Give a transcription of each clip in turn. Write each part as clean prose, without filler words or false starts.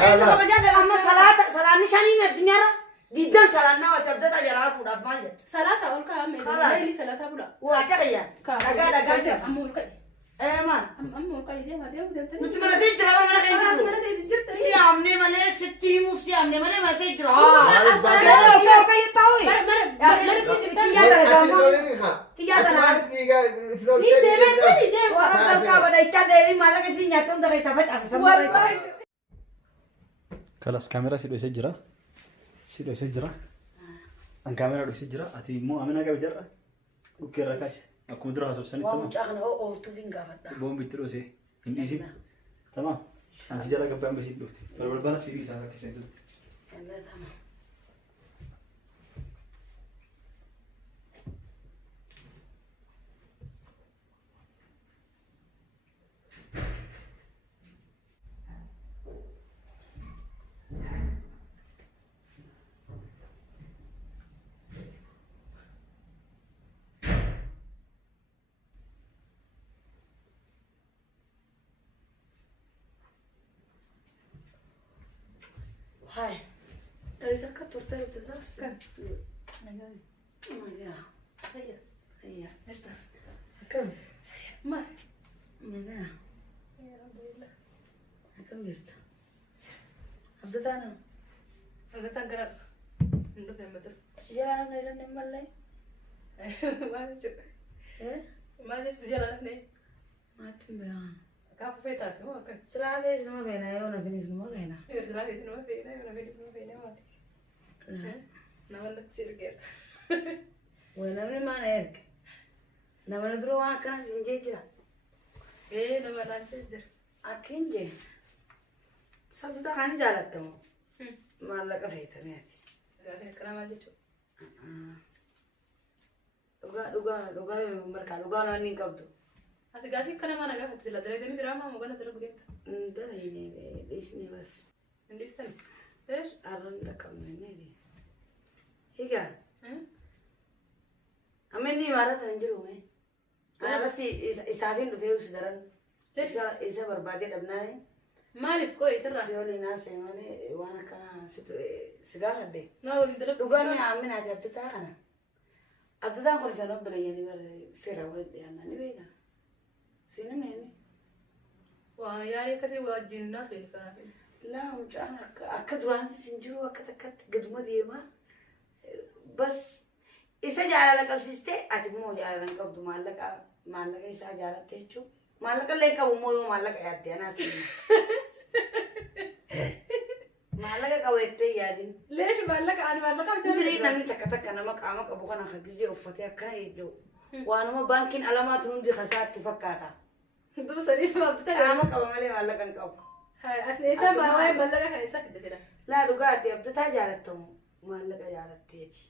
إيه خبجات أما صلاة نشاني من الدنيا ديدن صلاة وتبدأ جلافو داف مالجت صلاة أقول كام ليلي صلاة بلا وأتقيا دقا أمور كاي إيه مان أمور كاي دي ما دي ودنتني نتمنى سيد جرا ولا خير خلاص ما سيد جرت سيامني مالي ستي مو سيامني مالي ما سيد جرا خلاص كاميرا سيدو يسجرا سيدو يسجرا ان كاميرا دو يسجرا اتي مو امنا قبل جرا اوكي راكاش اكو دراسه سنه تمام بوم بتروسي انديسي تمام انت جلا قبل بس دوفتي بالبلبل سيريس هذا كيسنت تمام هاي إذا كنت تعرف تدرس كم ما يا هيا ايش ده كم ما يا الحمد لله كم بيرت عبد أنا هذا تنقرأ نروح نمتر سجلنا من إذا نملي ما نشوف إيه ما نشوف جلنا هنا ما تنبيان كافو فيتات ما كان سلافيز ما فينا يونا فينيس ما فينا يوصل في ما فينا ما فينا ما نعمل تصير غير وين ما نيرك نما ندرو وانا كان زنجيجرا ايه لما ننتظر أكينجي صدق خاني جالتهم ما لك فيتها مياتي قاعدين كلام عندي شو لغا مركا لغا ناني كابدو هذا قاعدين كلام أنا قاعد تزلا ترى دمي دراما ما قلنا ترى قديم ده هيني ليسني بس عندي استنى ليش أرن لكم مني دي هيك أمني مرة تنجرو مي أنا بس إسافين رفيع سدران ليش إسا بربادي أبنائي ما أعرف كويس ترى سيولي ناس مالي وانا كان سجاها دي ما ولي دلوقتي لقاني عامين هذه أبتدأ أنا أبتدأ أقول في رب لي يعني بر فيرا ولد يعني نبينا سينم يعني وأنا يعني كذي واجين الناس اللي كانوا لا مش أنا أكدران سنجرو أكد قدوم ديما بس إذا جالا لك السيستة أتبمو جالا لك أبدو مالك إذا جالا تيجو مالك لك أبو مو مالك أدي أنا سينم مالك قويتي يا دين ليش مالك أنا مالك أنا تدري إن تكتك أنا مك أبو خنا خجزي أفتي كان يجو وأنا ما بانكين علامات نودي خسارة تفكاتا دوب صريف ما بتتكلم أنا أبو مالي مالك أنك أبو هاي أتنسى ما هو مالك أنا إسا كده سيرة لا رجعتي أبدا جالتهم مالك جالتيتي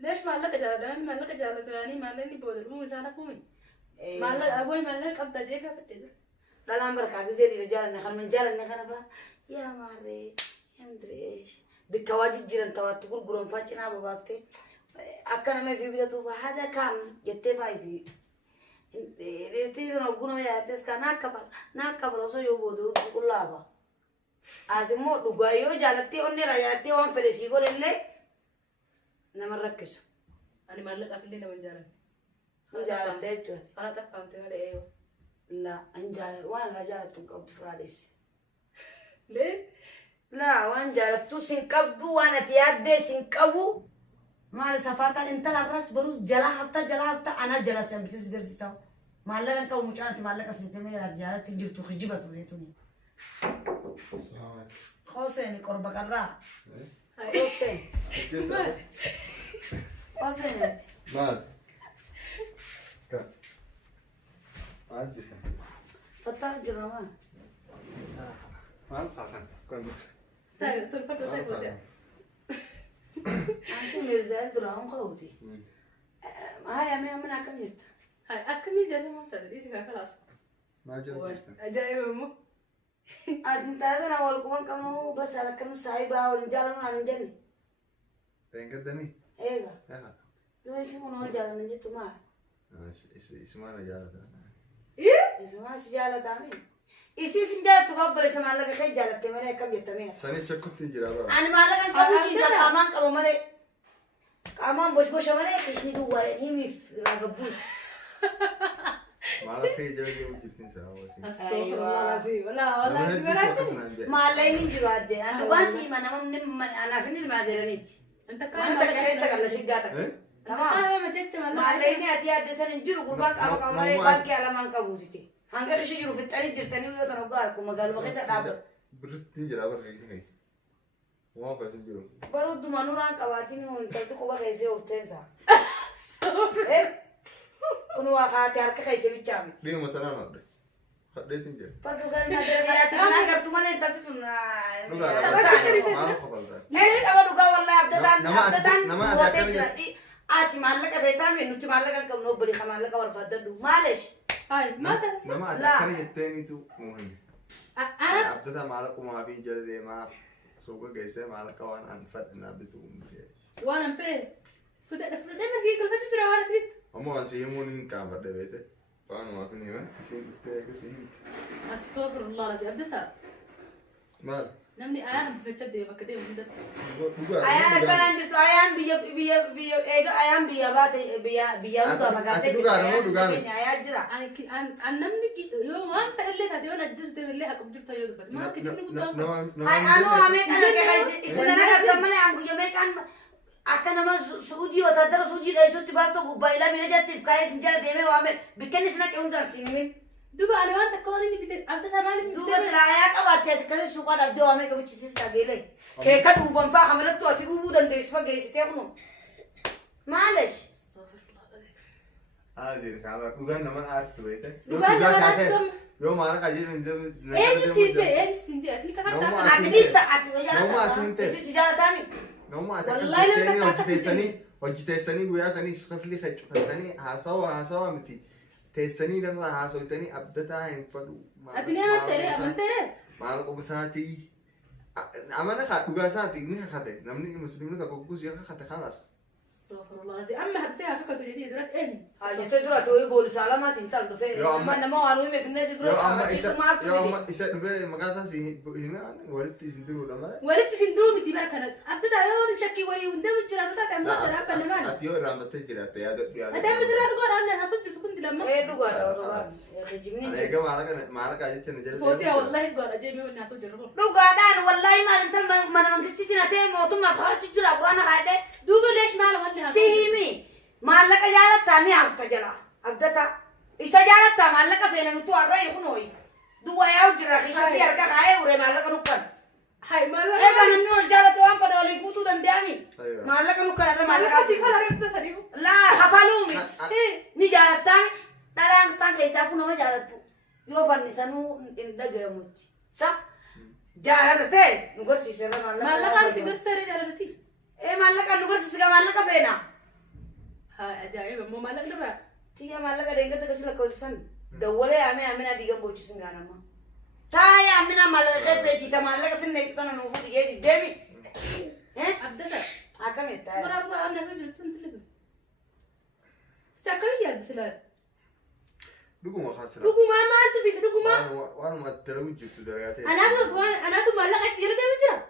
ليش مالك جالة مالك جالة يعني مالك نبودر مو إنسان فومي مالك أبوي مالك أبدا جيكا كده لا لا بركة جزيرة رجال نخل من جال نخل فا يا ماري يا مدري إيش بكواجد جيران توا تقول قرون فاتشنا ببافتي أكنا ما في بيتو فهذا كام يتفاي في رتي نقولنا يا تيس كنا كبر أصلا يبودو كل لافا أدمو دعايو جالتي أني رجالتي وان فريسي يقول اللي نمركز أنا مالك أفلي نمن جارن جالتي تجوا أنا تفهمت هذا إيوه لا أنجال وانا رجالتهم كبد فراديس ليه لا وان جالتو سنكبدو وانا تيادي سنكبو ما لسفاتا انت الراس بروس جلا هفتا انا جلا سبسس غرسيساو مالك انك ومشانت مالك سنتمي رجال تجرتو خجبتو زيتوني خوسيني قربك الرا خوسين خوسين مال عادي فتح جرما ما أنفع كم طيب تلفت طيب وزع أنت مرزال درام قوتي هاي أمي أمنا كم جت هاي أكمل جالسة ما تدري إيش خلاص ما جربت أجاي بمو أنت هذا أول كمان كم بس على كم سايبة والجالون عن جني تنقدني إيه لا دو إيش من أول جالون نجت ما اسمه أنا جالس إيه اسمه سجالة تامين Isi sinjala tuqabbale samalla ka jalatte male kam yettame. Sani shakkutti jira bara. Ani malla kan kabuchi ka kaman kabo male. Kaman bosh bosh male kishni duwa himi ragabus. Maala kee jala gee hojjetin sana wasi. Astaghfirullahalazim. Wala wala barate. Malla ini jiru adde. Andu basi mana ana finil ma deranich. Anta Mana tak kaisa kala shigata. Tamam. Kana ma jette Malla ini ati adde san jiru gurba kaba kaba male balki alaman kabuzite. Hanga kishi jiru fitani jirtani uyo tanogar ko magal ma kaisa dab. Biristin jira bara kee. Waa kasin jiru. Baru dumanura kabatini on taltu ko ba kaise urtensa. Kunu wakati harka kaise bichami. Dia masana nade. Haddetin jira. Padugan nadere ya tina gartu male taltu tunna. Duga. Maala kabalda. Nesh taba duga wallahi abdadan nama wate jirati. Ati mallaka betami nuti mallaka kam no bari khamallaka war baddu. Malesh. Hai ma ta Nama adakani jetteni tu muhim. ana Abdada maala kuma fi jala de ma suuqa geesse maala kawan an fadna bitu. وانا فين فدا دائما في قلبي ترى وانا تريد Amma waan sihimuun kan badde beete. Waan waa kun hima. Isin dhuftee akka sihin. استغفر الله العظيم ابدتها Maal? نمني انا بفتشد بكدي وندت Dhugaa. Ayaan akkanaan jirtu ayaan biyya eega ayaan biyya utaa fagaatee ayaa jira. انا نمني يوم ما فعلت هذه وانا جرت بالله اقوم جرت يوم بس ما كنت نقول Ay anu ame kana ke kaise isna na gamale angu yame kan akka nama suudi wata dara suudi dai sutti bato gubaila mine jatti kai sinjara deme wame bikken isna ke undar sinimin دوبا انا وانت كوني بدي ابدتها مالي duba sila aya qabate kan suqa dabdo wame ka bichi sista gele ke ka duban fa khamala to ati dubu dan dei sfa geiste kuno malesh استغفر الله العظيم Adi kama dhugaan naman aarstu beete. Dhugaan naman aarstu. Yoo maala qajeelu hin deemu. ايه سنتي اكلي كان ati lista ati wajala Nama ati hinte. isi sijala tami Nama ati Wallahi lam akka takka hojjeteessanii guyyaa sanii sifafli qacufatanii haasawa miti. Teessanii nama haasoytanii abdataa hin fadhu. ادني امنت ترى Maal qubsaatii. Amana kaa dhugaa isaatii ni kakate. Namni musliimota goggus yoo kakate khalas. استغفر الله العظيم اما هدفها كنت تريد درات ايه ajete dura to bol salama tintal do fe nama wanu me finne si dura Yoo amma ati isa smart yoo amma isa dhufee maqaa isaa si hime walitti isin dirudha malee. ولدت سندوم بدي بركنا ابدا يور شكي ولي وندم جرا كان ما ترى بنمان Ati yoo irraanfattee jiraatte yaada. هذا مسرا تقول انا حسبت كنت لما eh duga do ya jimni Ani egaa maala kaa jecha na jala. فوزي والله تقول اجي من الناس جربوا duga dan wallahi ma intal man mangisti na te motu ma khachi jura qurana haide دوبا ليش ما له ولا sihimi mallaka jala tani hafta jala abdata isa jala ta mallaka fena nutu array khunoi duwa ya ujra khisha si arka khae ure mallaka nukan هاي ما له eh kan nu jala to am padoli gutu dan dami mallaka nukan ada ما mallaka له سيف هذا ركض سريع la hafalumi ni jala tan dalang tan kaisa kuno ma jala tu yo fanni sanu indaga muchi sa jala te nugor si sera ما له كان سيجر سريع جرتي eh mallaka nugor si siga mallaka fena هاي اجايب مو ما له درا tiga mallaka denga ta kasila kausan dawale ame amina diga bochi singana ma taya amina mallaka pe kita mallaka sin nei tana no futi yedi demi ابدا akame ta سمر ابغى انا سجلت تنتلز ساكم يا دسلات Dhuguma khasira. رقم ما انت في رقم Waan mattalawu jirtu dagaatee. انا تو ما لك سيجر ده بجرا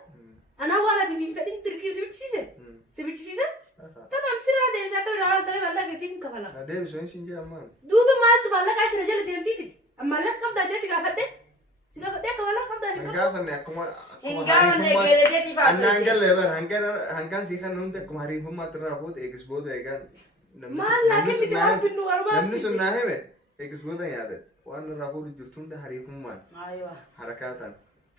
انا ورا دي فدين تركي سيبت سيزه تمام سرا ده ساكم راو ترى ما لك سيم كفلا Adeemsu hin siin jee ammaan. دوبا ما انت ما لك عشان رجال ديمتي في اما لك قبضه جالس قاعد سيغا فدك ولا قبضه Hin gaafanne akkuma hingawa ne gele de ti Annaan fasu galee bar hangaan sii kan hundi akkuma hariifummaa irraa fuute eegisboota eegaan. ما لكن بدي اقول بالنور ما Namni sun naa hime eegisboota yaade waan irraa fuudhu jirtu hunda hariifummaan aywa harakaataan.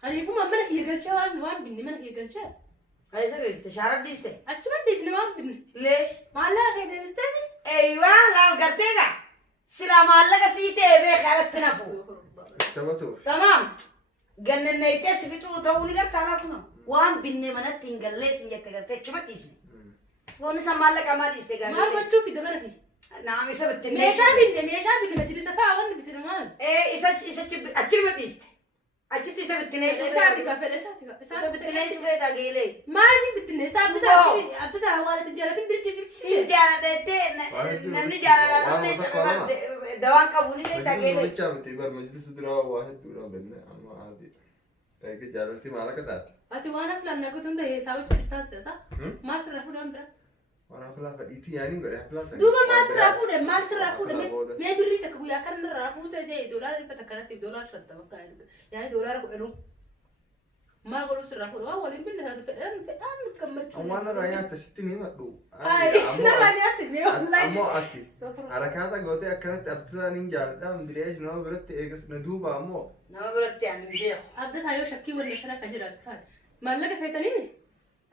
هريفو ما منك يقلشا وان بني منك يقلشا aysa geste sharat diste اتشما ديس نما بني lesh ما لا كده مستني aywa la gartega sila mallaka site be khalat tanafu Tabatu. tamam ganne ite sibitu tawni gar tala kuno wan binne manat tingalle sinjette garte chuma disne woni sa mallaka ma diste ga ما ما تشوفي ده منك naam isa bitte ميشا بني مجلس فا ون بسنا ما eh isa achir ma diste Achitti isa bittineessu Isaati ka fedhe isaati ka. isa bittineessu feeta geelee. Maaliif bittinneessa abdataa waan itti jaalatin dirqisiifsise. Siin jaaladheettee namni jaaladhaa dawaan qabu ni feeta geelee. Majlis miti bar majlis duraa waa hedduudha benne amma aadi. Eegi jaalalti maal akka taate? Ati waan aflaan guutuun ta'ee saawwichi taasisa. Maal sirraa fuudhan bira? Waan aflaa fadhiitii yaanii godhe aflaa sana. Duuba maal sirraa fuudhe mee birrii takka guyyaa kan irraa fuute jee doolaara dhibba takka irratti doolaara 50 yaani doolaara 10 maal godhu sirraa fuudhe waan waliin bilisa fedhan gammachuu. Waan irraa nyaata sitti ni madhu. Nama nyaatti mee wallahi. Ammoo ati harakaata gootee akkanatti abdataa ni jaaladha Indiriish nama biratti eegas na duuba ammoo. Nama biratti ani beeku. Abdataa yoo shakkii wanni kana kan jiraatu taate maallaqa feetanii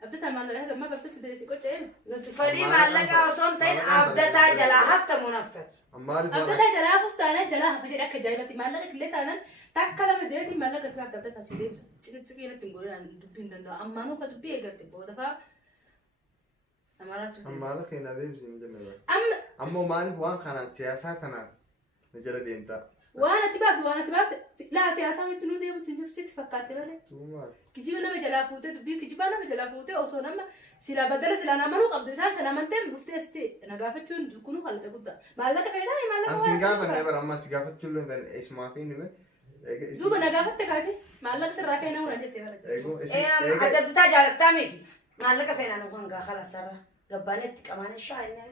abdataa maallaqa gamma bafta sideesi qoceeme. Nuti fadhii maallaqa osoo hin ta'in abdataa jalaa haftamu naftatu. Abdataa jalaa hafus taanaan jalaa hafa jedhe akka ajaa'ibatti maallaqa illee taanaan takka lama jeetiin maallaqa fi abdataa si deebisa. Ciqiccikii natti hin godhan dubbii hin danda'u. Ammaanuu ka dubbii eegarte booda fa'aa amaraatu. Ammaala keenya deebisi hin jenne. Ammoo maaliif waan kanaan siyaasaa kanaan na jala deemtaa? Waan ati baafte laa siyaasaa miti nuu deemutti hin jiru sitti fakkaatte malee. Kijiba nama jalaa fuutee dubbii kijibaa nama jalaa fuutee osoo nama silaa badala silaa namanuu qabdu isaan sana amantee dhuftee sitti nagaafachuun kunuu haalata guddaa. Maallaqa feetaan maallaqa waan. Ansi gaafanne bara amma si gaafachuu illee isumaa fi nime. Duuba nagaafatte kaasi maallaqa sirraa feena uraan jettee bara. Adda jaalattaa miti maallaqa feenaan kan gaafala sarara gabbaanetti qamaane shaayinee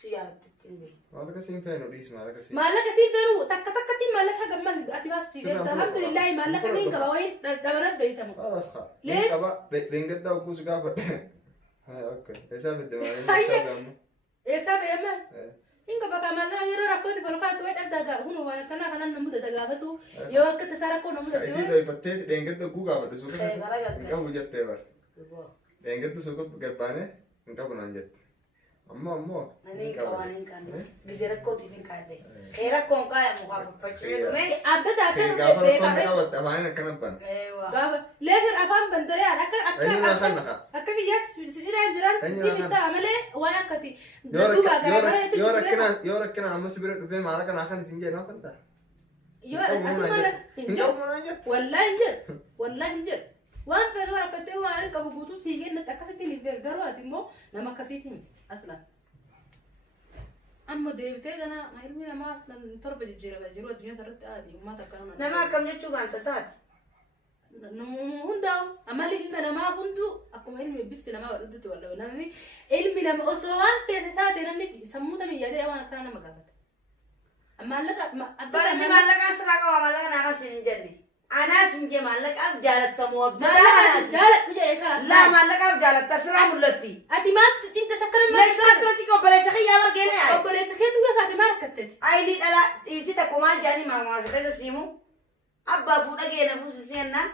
si yaalatte. Maallaqa siin feenu dhiis maallaqa siin. Maallaqa siin feenu takka takkatti maallaqa gamma ati baas si deebisa. Alhamdulillahi maallaqa miin qaba wayin dhabanan beeytamu. Alasqa. Lee qaba deengaddaa ugus gaafa. Okay. Eessa bidde maallaqa gamma. Eessa beema. Inga baka maallaqa yeroo rakkooti falkaatu way dhabdaa hunu waan akkana kanan namu dada gaafasu yoo akka tasaa rakkoo namu dada. Isii dhoifattee deengadda uguu gaafadhe suuqa keessa. Hin qabu jettee bara. Deengadda suuqa gabbaane hin qabu naan jette. Ammoo. Nani kawanin kan. Bisa rakkootii hin kaadde. Rakkoon kaaya mukaa faffacee. Adda taatee gaafa rakkoon qabatte afaan akkana ban. Gaafa leefir afaan bandaree akka biyyaatti si jiraan jiran fiigita amalee waan akkati. Yoo rakkina amma si bira dhufee maallaqa naa kan isin jedhu kan ta'a. Yoo atuma hin jiru. Wallaahi hin jiru. Waan fedhu rakkattee waan qabu guutuu sii kennatti akkasitti hin beeku garuu ati immoo nama akkasiiti miti aslan. Amma deebitee gana ilmi namaa aslan torba jijjiirama jiru addunyaa irratti aadi uummata akkana. Nama akkam jechuu baanta isaati. Hundaa'u amalli ilma namaa hunduu akkuma ilmi bifti namaa wadhuutti wallaahu namni ilmi nama osoo waan feete taate namni sammuu tamii yaadee waan akkana nama gaafata. Maallaqa sirraa qaba maallaqa naa kan hin jenne. Anas inje maallaqaaf jaalattamu abdii jaaladhu jedhee karaa laa maallaqaaf jaalatta sirraa mul'atti. Ati maatu si cinta sakkaran Leeshaa turatti obboleessa kiyyaa bargeenne haa. Obboleessa keetu yoo taate maal akkatteeti? Ayilii dhala dhiirti takko maal jaanii maamaasa keessa siimu abbaa fuudha geena fuusisii ennaan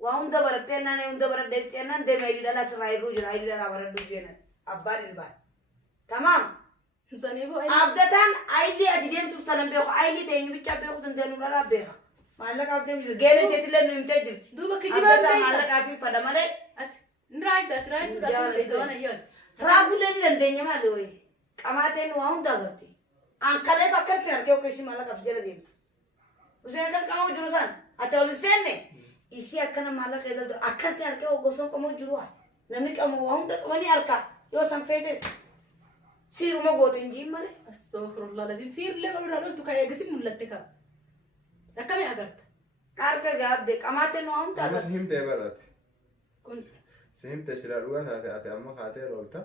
waa hunda barattee ennaan hunda baraddeetti ennaan deema ayilii dhala sirraa eeguu jira ayilii dhala baradhuu jeenan abbaan ilbaan. Tamaam. Abdataan ayilii ati deemtuuf tanan beeku ayilii teenyu bichaa beeku dandeenyu dhalaa beeka. Maallaqa deemsisu geela jeetillee nu himtee jirti. Duuba kijibaa beekta. Maallaqa fi fada malee. Ati raayidhaati beekta waan ayyaati. Raagullee ni dandeenya maali wayii. Qamaateen waa hunda agarte. Ankaleef akkatti harkee okeessi maallaqa fi jala deemtu. Useen akkas qamoo jiru san ati ol seenne isii akkana maallaqa eegaltu akkatti harkee gosoon qamoo jiru waa. Namni qamoo waa hunda qabanii harkaa yoo san feetes. Siiruma gootu hin jiin malee. Astaghfirullah lazim siirlee qabirraa dholtu kan eegasi mul'atte qaba. Akkamii agarta? Harka gaabde qamaateen waa hunda agarte. Amas himtee barate. Kun himtee silaa dhugaa taate ati amma kaatee loolta.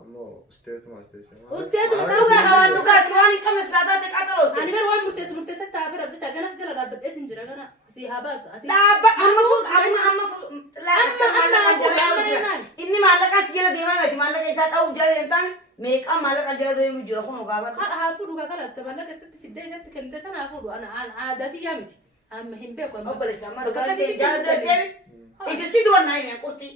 Ammoo usteetuma usteessema. Usteetuma dhugaa hawaan dhugaati waan hin qabne silaa taate qaxalooti. Ani bar waan murteessa taa bira abdita ganas jala dhaabbadheet hin jira gana si haa baasu ati. Dhaabba amma laata maallaqa jala jira. Inni maallaqa si jala deemaa miti maallaqa isaa dha'uuf jala deemtaan meeqa maallaqa jala deemu jira kun ogaa bara. Haa fuudhu kanas maallaqa isatti fiddee isatti kennite sana haa fuudhu aadaati yaa miti. Amma hin beeku amma. Obboleessa amma dhugaa jala deemi. Iti si dura naa hime qurxii.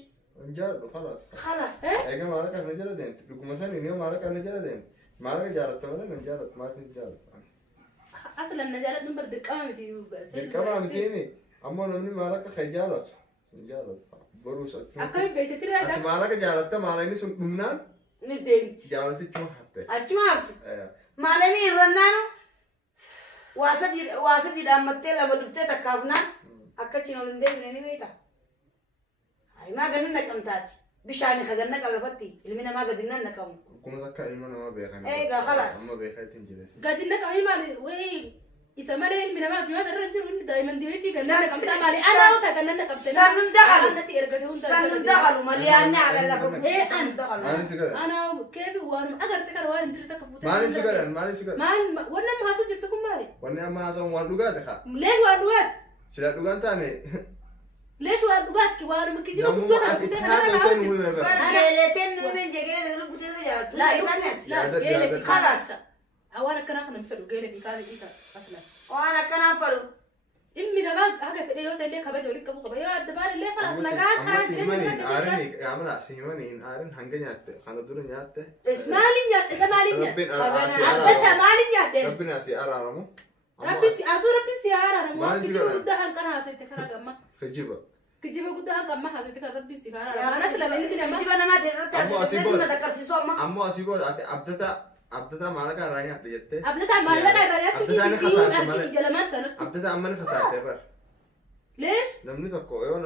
Jaaladhu khalaas. Khalaas. Egaa maallaqa kana jala deemti. Dhuguma sanii ni maallaqa kana jala deemti. Maallaqa jaalatta malee nan jaalattu maatiin jaalatu. Aslan na jaaladhu bar dirqama miti. Dirqama miti ammoo namni maallaqa kan jaalatu. Sun jaalatu. Boruus ati. Akkami beekte tirraa ati maallaqa jaalatta maalaqni sun dhumnaan ni deemti. Jaalatichuma hafte. Achuma hafte. Maalaqni irrannaanu waa sadii dhaammattee lama dhuftee takkaafnaan Akkachin ol hin deebine ni beekta. Himaa ganna naqamtaati. Bishaan kaganna qalafatti ilmi namaa gadi nan naqamu. Kuma takka ilma namaa beekan. Egaa khalaas. Amma beekatiin jirees. Gadi naqamii maali wayii isa malee ilmi namaa guyyaa irra jiru inni daa'imman deebiitii ganna naqamtaa maali anaa wata ganna naqamte. Sanun dagalu. Annatti ergate hunda. Sanun dagalu maliyaanni agallafu. An dagalu. Maali si galan? anaa keefi waan agarte kana waan hin jirre takka fuutee. Maali si galan? Maali si galan? Maal waan nama haasuu jirtu kun maali? Wanni amma haasawaan waan dhugaate kaa. Leen waan dhugaati. Sila dhugaan taane. Lees waan dhugaati waan kijiba Namuu guddoo kana ati fuutee haasawteen huumee bara. Geeleteen nu bin jegee nu butee jaartu. la geele fi Khalaas. awaan akkanaa kana fedhu geele fi kaali isa aslan. Waan akkanaan falu. Ilmi namaa haga fedhe yoo ta'e kabaja waliin qabu qaba yoo adda baane illee kalaas nagaa Amma karaa si jireenya himaniin isaa aarin yaamala si himaniin aarin hanga nyaatte kana dura nyaatte. maaliin nyaadhe isa maaliin nyaadhe Rabbiin asi abbata araaramu. maaliin nyaadhe Rabbiin asi araaramu. rabbi si aduu rabbi si araaramu Maal waan si kijiba godhan? guddaa hanqana haasa'e kana gamma Kijiba. kijiba guddaa hanqamma haasa'e kan rabbi si araaramu anas lama ilmi namaa Kijiba namaati irratti Ammoo asii asii booda. masakkarsiisu amma. Ammoo asii booda ati abdata maallaqa irraa nyaadhe jettee. abdata maallaqa irraa nyaachuu Abdataan dhiisii kasaarte arginu malee. jalamaan kanatti Abdata amma ni fasaarte bara. lees Namni tokko yoo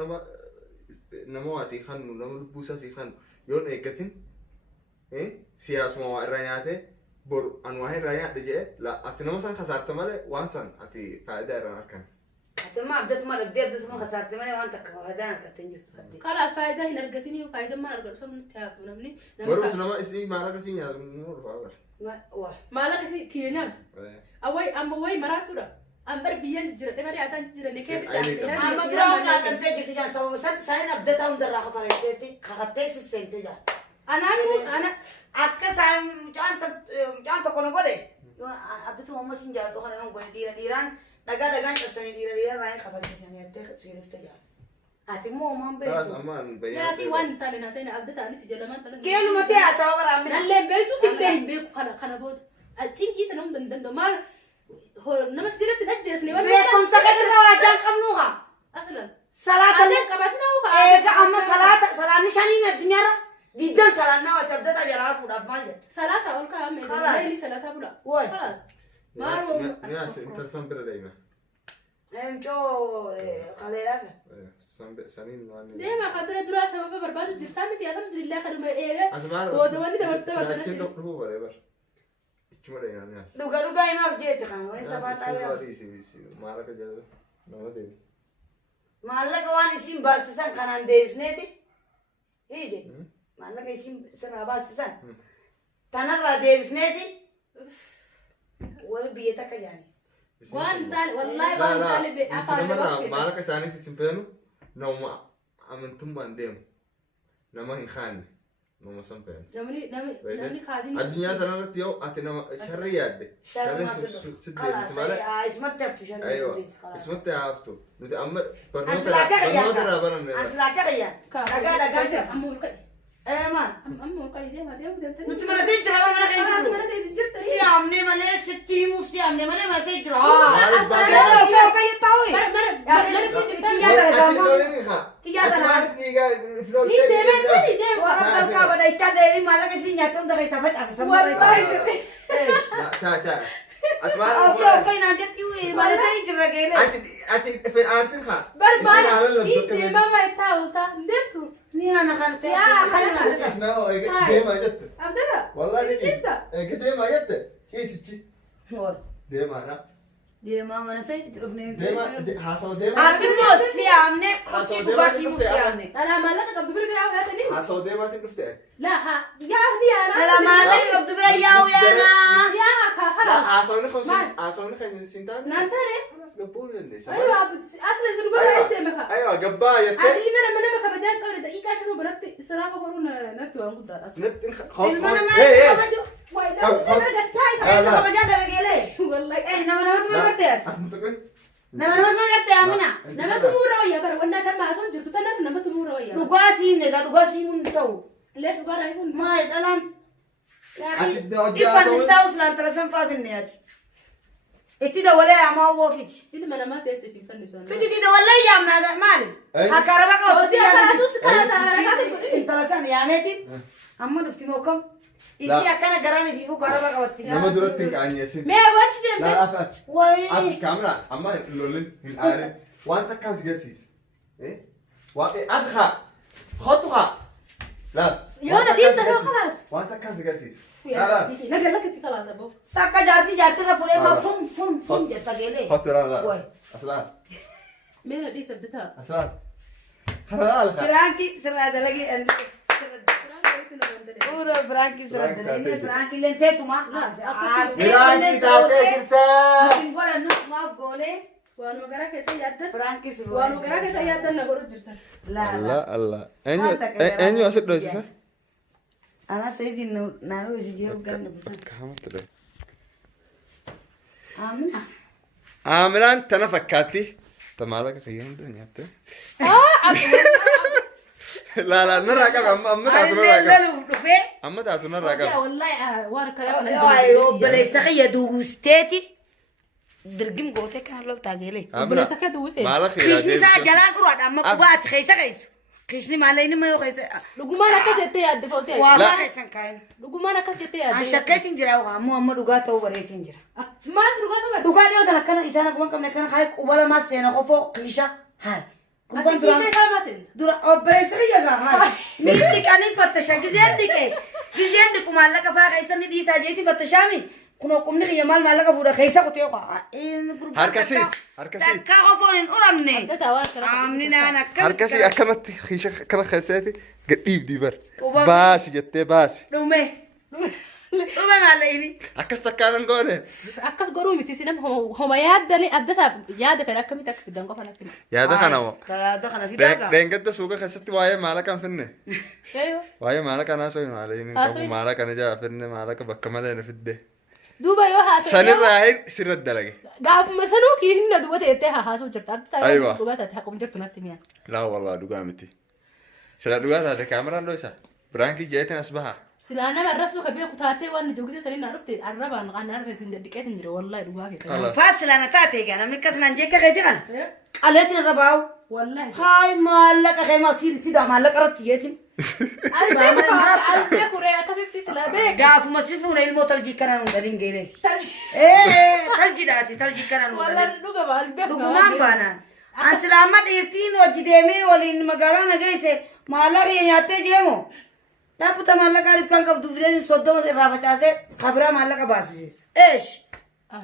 nama waa sii kannu nama lubbuu isaa sii kannu yoo hin eeggatin siyaasuma waa irraa nyaatee boru an waa irraa nyaadhe jedhee ati nama san kasaarte malee waan san ati faayidaa irraa argan. Atuma abdatuma dhabdee abdatuma kasaarte malee waan takka faayidaan argattee hin jirtu adde. kalaas faayidaa hin argatini faayidaa maal argatu sabni taatu namni Barus nama isii maallaqa sii nyaatu nu dhufaa bara. Waa. maallaqa kiyya nyaatu awway amma way maraatuudha ambar biyyaan jijjiiradhe malee ataan jijjiiranne keefi Amma dura humna adamtee jirti jaan sababa saniin abdataa hundarraa kafareetteetti kakattee sisseente jaan. anaatu ana Akka isaan mucaan tokko nu godhe abdatuma amma sin jaalatu kana nu godhe dhiiraan dhagaan cabsanii dhiiraan raayee kafalchiisanii jettee siiniftee jaan. Ati immoo uumaan Karas beektu. amma an nyaatii waan hin taane naaseen abdataanis jalamaan tanas Geelumatti haasawaa baraamina. nallee beektu sillee hin beeku kana booda cinqii tana hunda hin danda'u maal nama sirriitti dhajjeesne Beekumsa kanarra waajjaan qabnu haa. aslan Salaata ajaan qabaatina haa eega amma salaanni shanii addunyaarra diiddan salaannaa wati abdata jalaa fuudhaaf maal jedha. salaata ol kaa'ame Kalaas. leelii salaata bula Woy. kalaas maal Nyaas intalsan bira deema. Emcoo kaleeraasa. Saniin waan. deema kan duraa sababa barbaadu jirtaa miti alhamdulillah kaduma eega Ati maal? booda wanni dabartee Siraachiin barbaadatti dhufuu bare bara. Ichuma deemaa nyaas. Dhugaa himaaf jeete kan wayin safaa xaabiyaa. Maallaqa jala nama deemu. Maallaqa waan isin baastisan kanaan deebisneeti. Hiije. Maallaqa isin sirraa baastisan. Tanarraa deebisneeti. Wali biyya takka jaani. waan hin taane wallaahi waan hin taane afaan namas Maallaqa isaaniitti sin feenu nama amantummaan deemu. Nama hin kaanne. Nama san feenu. namni kaadini Addunyaa kanarratti yoo ati nama sharri yaadde. Sharri Sharri masu. si deemti malee. Ismatti haftu shan. Aywa. Ismatti haaftu. Nuti amma Asilaaqa barnoota irraa qayyaan. baranne. Asilaaqa qayyaan. Dhagaa jira. amma ol ka'i Maal? amma ol ka'i deema deemtanii Nuti mana sii jira mana keenya kalaas jiru. mana seeti jirtanii Si amne malee sitti himu si amne malee mana sii jira. Maaliif baasee? Kau kayak tahu ya? mana jirtan Iya dah Ati gampang. loolii ni haa. Tiga Ati tanah. maaliif dhiigaa filool ni deema tani deema Orang berkah pada ikan dari malah ke sini nyata untuk saya sampai asa sama. wallahi Taa. Ati maaliif Oke oke nanti tiwi mana saya jira gele. Ati aasin haa. barbaada ni deema ma taa'uta deemtu Ni anak kan teh. Ya, kan kan. Ciis naa eega deemaa jette. abdata Wallahi ni ciis. ciista Eega deemaa jette. Ciisichi. Oh, Deemaadha. dia mana saya terus nih. Deemaa haasawa deemaa. Ati mau si amne kunci buka si mu si amne. dhala maallaqa qabdu bira yaa yaatanii Haasawa deemaatiin dhufte. la ha yaa ni yaana Dalam malah abdu bila yau ya na. yaa ka khalas Haasawni kan siin taate. naantane Kanas gabbuu ni dandeessa. aywa asla sunu bara deema ka Aywa gabbaa jettee. adii mana kabajaan qabne daqiiqaa shanu biratti israafa godhuu natti waan guddaa as Mana mana kamu tu. way Kau- kau- dhagaa Eh, kamu jangan ada gele. wallahi Nama tu mana kerja? Ati tuqin. Nama tu mana kerja amina? nama tumura wayya bara wanna tamma ason jirtu tanan nama tumura wayya Duga sih nih, duga sih mun tahu. le dhugaa raayuun Mai dalam. Ya Ati akhi, dah ifan jauh. istaus lan terasan pavin nih ati. Itu dah wala ama wo fit. ilma namaa ta'etti fi fannisu Fit itu dah wala ya amna mali. Ay. Hakaraba kau. Ooti akaasus kana saarakaati godhini Intalasan ya metin. Amma dufti mokom. Isi Lah. akana garani fifu karaba kau ati. Nama duratti hin qaanyeessin. mee achi deembe Ati Wai. kaamera amma lolin hin aarin وانت كان سجلسيس ايه ابخا خطوها لا يونا دي تلو خلاص وانت كان سجلسيس لا لك خلاص ابو ساكا جارتي جارتي فولي ما فم جتا جيلي خطو لا اصلا مين دي سبتها اصلا خلاص فرانكي سراد لغي اند ورا فرانكي سراد لغي فرانكي لنتي ما فرانكي ساكتا ممكن ولا نص ما بقولي وان مغرا كيسا يادن فرانكي سبو وان مغرا كيسا يادن نغورو جرتن لا الله الله انيو اسد دوسيسا انا سيدي نارو يجيو غند بس كامت ده امنا عاملان تنفكاتي تمالك خيان دنيا لا لا نراقب أما تاسو نراقب أما تاسو نراقب والله وانا كلام ايوه بلاي سخي دوستيتي درجم قوتي كان لو تاجيلي بلاي سخي دوستي مالك خيشني ساعه جلان قراد اما قبات خيسه خيس خيشني مالين ما خيسه لغمان كسيتي يد فوسي والله خيسن كاين لغمان كسيتي يد ان شكيت جرا محمد دغاتو بريت جرا ما درغاتو دغاتو ترى كان اسانا كمان كان خاي قبل ما سينا خفو خيشه هاي كوبان كيشة سامسين درا اوبريشن يغا هاي مين كان فتشا جزين ديك مالك فا خيسن دي ساجيتي فتشامي كنا قمنا يا مال مالك فودا خيسه قتيو ان جروب هركسي كا خفون اورمني امني انا هركسي اكمت خيشه كلا خيساتي قديب دي بر باس جتي باس دومي ماليني اكس كان غونه اكس غورو متي سينم هو يادني ابدتا يادك اكمي تك دنقو فنك يا دخنا دخنا في دغا دنگت سوق خيستي واي مالك ان فنه ايوه واي مالك انا سوي مالين مالك انا جا فنه مالك بكمله نفده دوبا يو هاسو سنين راهي سرد دلقي قاف مسنوكي هنا دوبا يتها هاسو جرت ابتا أيوة. دوبا تحكم جرت نتميا لا والله دقامتي سلا دقات هذا كاميرا لويسا برانكي جايتنا اصبحها سلانا ما رفسو كبير كتاتي وان جوجي سلينا عرفت عربا انا رسين دقيقه نجري والله دوبا خلاص فاصل انا تاتي انا من كسنا نجيك خيتي قال قالتني رباو والله هاي مالك خي ما سيب تدا مالك رتيتي عارفه كوريا كاسيتي سلا بك قاف مسفون الموت الجي كانوا ندلين غيري تلجي ايه تلجي داتي تلجي كانوا والله ندلين دوغا بالبك دوغمان بانا اسلام ديرتين وجديمي ولين مغالا نغيسه مالك ياتي جيمو لا بتا مالك عارف كان كب دوفلين صدم رافچاسه خبره مالك باسيس ايش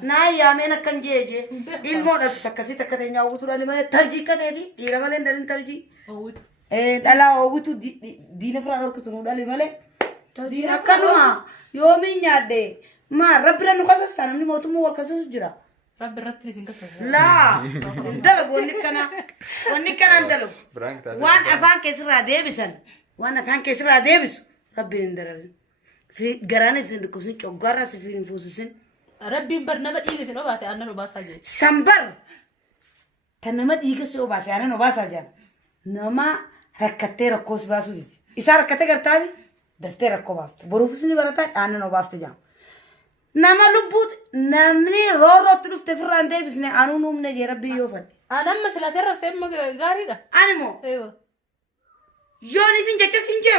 نا يامنا كنجيجي الموت تكسي تكتنيا وتو دالي تلجي كدي يرمالين دالين تلجي دلا اوغتو دين فرانور كتنو دالي مالي تلجي اكنما يومي نيادي ما ربنا نخصص نمني موتو مو والكسوس جرا رب رتلي سينكسو لا دلو ونكنا دلو وان افان كسرا ديبسن وانا كان كسرا ديبس ربي ندرر في غرانه سندكوسن چوغارا سفين فوسسن ربي برنامج يجي نو باسي انا نو باساجي سمبر تنمد يجي باسي انا نو باساجا نما ركتي ركوس باسو دي اسار ركتي غرتابي دفتي ركو بافت بروفسني برتا انا نو بافت جام نما لبوت نمني رورو تلفت فران ديبس ني انو نوم نجي ربي يوفد انا مسلا سرف سيم غاريدا انمو ايوه يوني فين جاچا سينجيمو